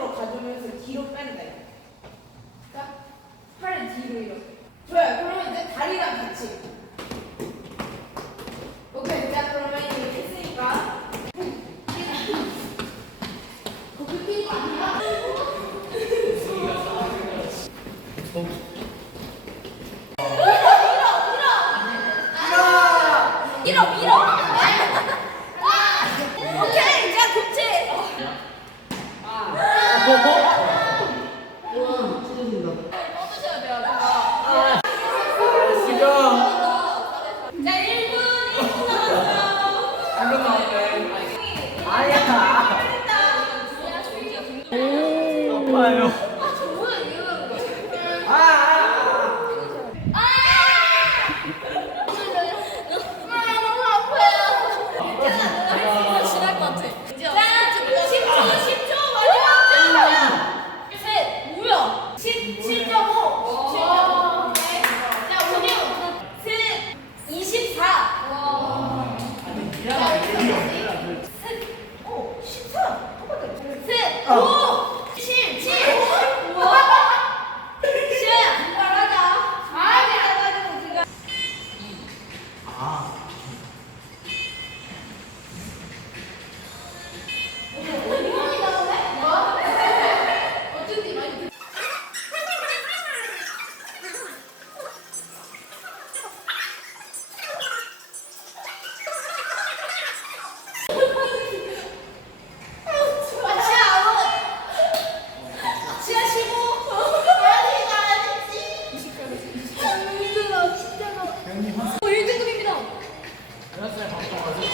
손으로 가져오면서 뒤로 뺀다. 딱 팔을 뒤로 이렇게. 좋아요. 그러면 이제 다리랑 같이. 오케이. 자 그러면 이렇게 했으니까. 그거 끊기거 아니야? 어, 아유. 어.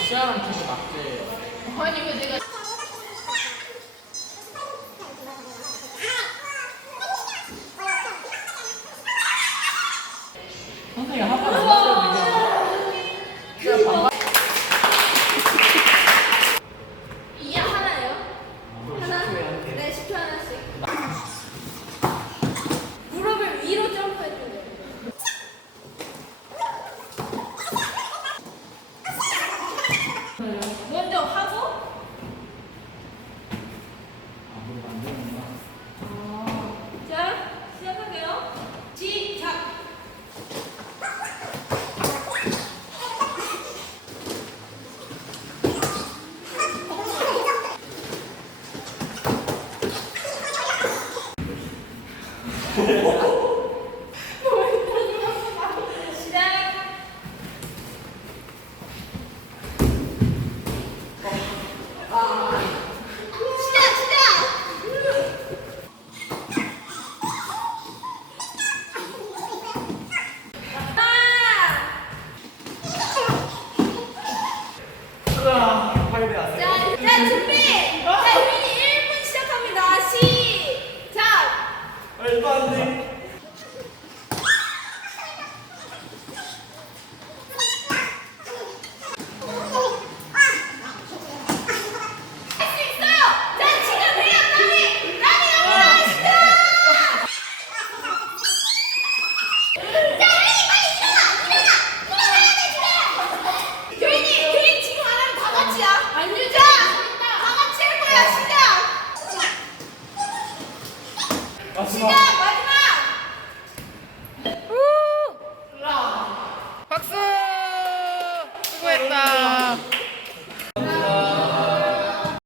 시아랑 좀 맞게 아니 왜 내가 Ah.